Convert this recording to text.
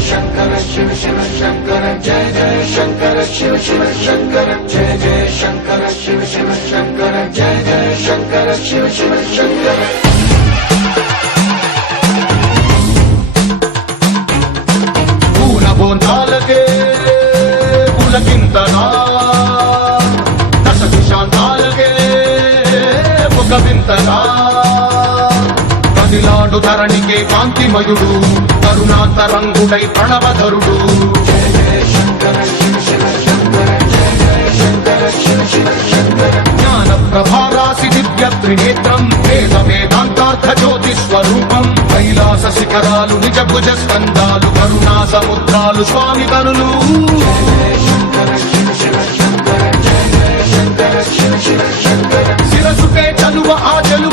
शंकर शिव शिव शंकर जय जय शंकर शिव शिव शंकर जय जय शंकर शिव शिव शंकर जय जय शंकर शिव शिव शंकर పూనబోంతాలకే పులకింతనా దశ దిశాంతాలకే ఒక వింతనా కదిలాడు ధరణికే కాంతిమయుడు కరుణాంతరంగుడై ప్రణవధరుడు जय जय शंकर शिव शिव शंकर जय जय शंकर शिव शिव शंकर జ్ఞాన ప్రభారాసి దివ్య త్రినేత్రం వేద వేదాంతార్థ జ్యోతి స్వరూపం కైలాస శిఖరాలు నిజ భుజ స్కందాలు కరుణా సముద్రాలు స్వామి కనులు जय जय शंकर शिव शिव शंकर जय जय शंकर शिव शिव शंकर శిరసుకే చలువ ఆ చలువ